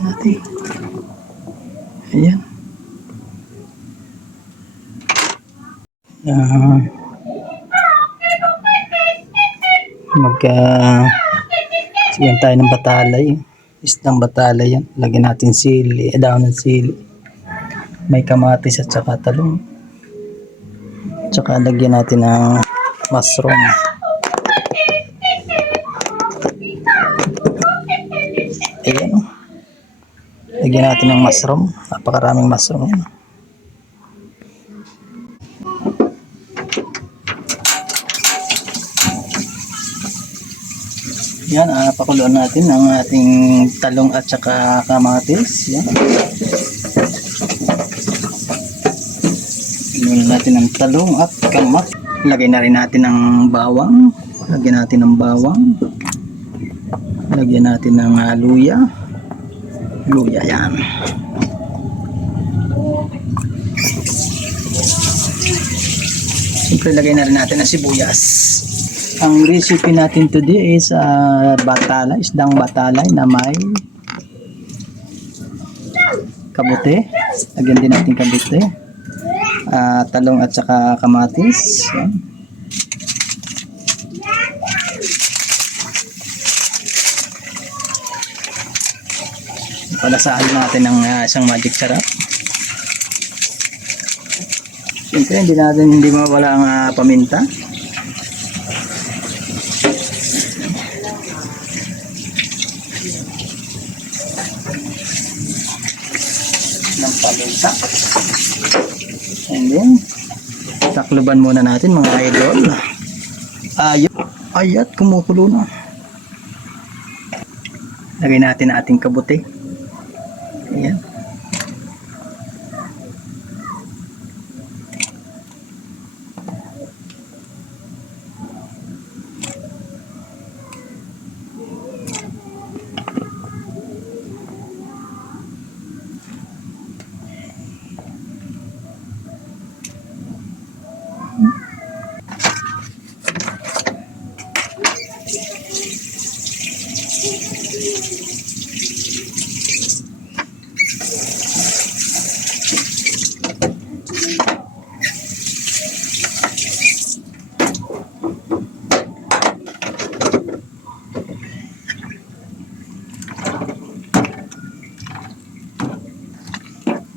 natin. Ayan. Siyan tayo ng batalay. Isdang batalay yan. Lagyan natin sili, daon ng sili. May kamatis at saka talong. Tsaka lagyan natin ng mushroom. Ayan. Lagyan natin ng mushroom. Napakaraming mushroom yan. Yan, pakuluan natin ang ating talong at saka kamatis. Yan. Inulan natin ang talong at kamatis. Lagay na rin natin ang bawang. Lagyan natin ng bawang. Lagyan natin ng luya. Luya yan. Siyempre lagay na rin natin ang sibuyas. Ang recipe natin today is batalay, isdang batalay na may kabute. Lagyan din natin kabute. Talong at saka kamatis. Yan. Palasahan natin ng isang magic sarap. Siyempre hindi mawala ang paminta. Ng paminta. And then takluban muna natin mga idol. Ayat kumukulo na. Lagay natin ang ating kabute. Ayan.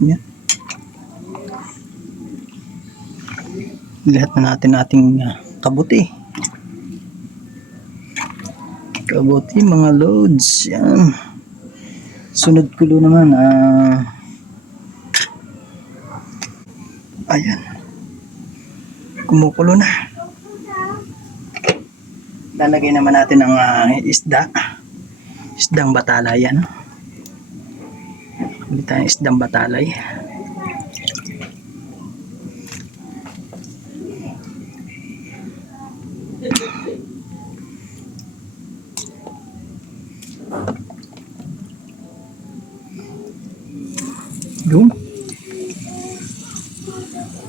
Yan. Lahat na natin ating kabuti. Kabuti mga loads. Yan. Sunod kulo naman. Ayan. Kumukulo na. Lalagay naman natin ang isda. Isdang batalay yan. Hindi tayo isdang batalay. Yun.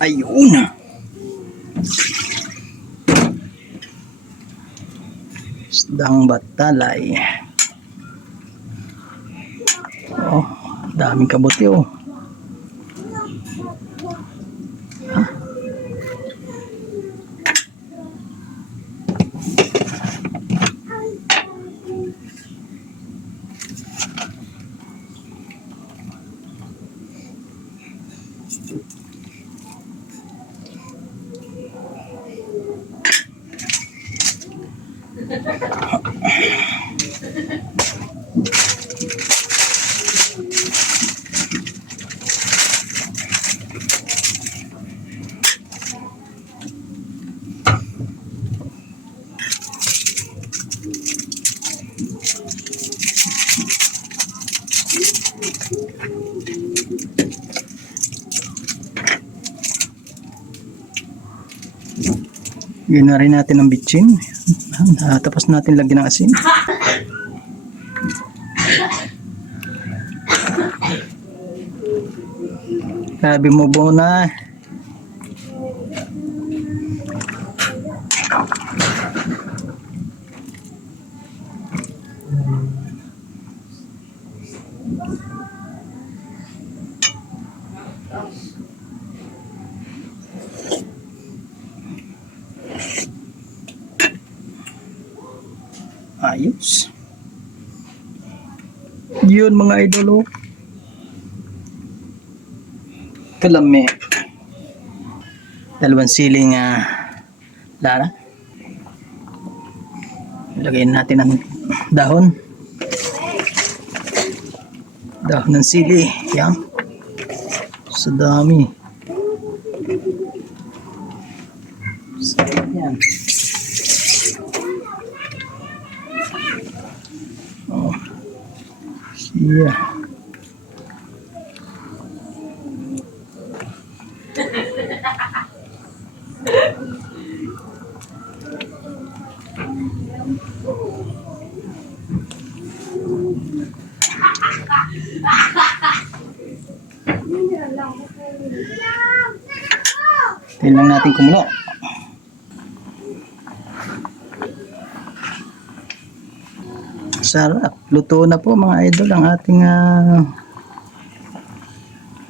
Ayun. Isdang batalay. Oh, daming kabuti oh. Huh? Yun na rin natin ang bitchin. Tapos natin lagyan ng asin. Sabi mo na. Ayos. Yun mga idol, oh. Kalami. Dalawang siling lara. Lagyan natin ang dahon. Dahon ng sili. Yan. Sa dami. Yan. Oh. Siya. Tingnan natin kumulo. Sarap. Luto na po mga idol ang ating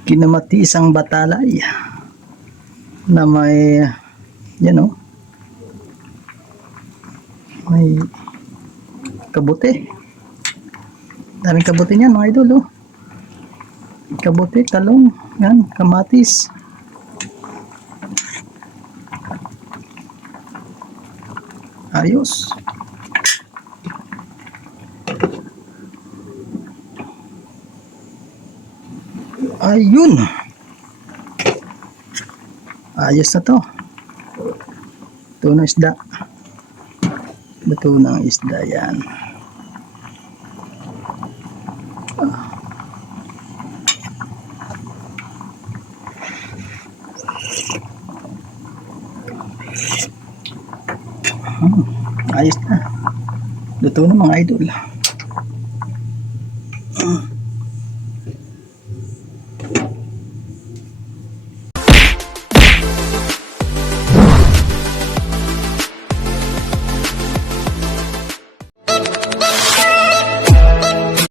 kinamatisang batalay na may yan o. May kabuti. Daming kabuti niyan mga idol oh. Kabuti, talong, yan, kamatis. Ayos. Ayun. Ayos na to. Ito na isda. Ito na isda yan. Ayos na. Luto na mga idol.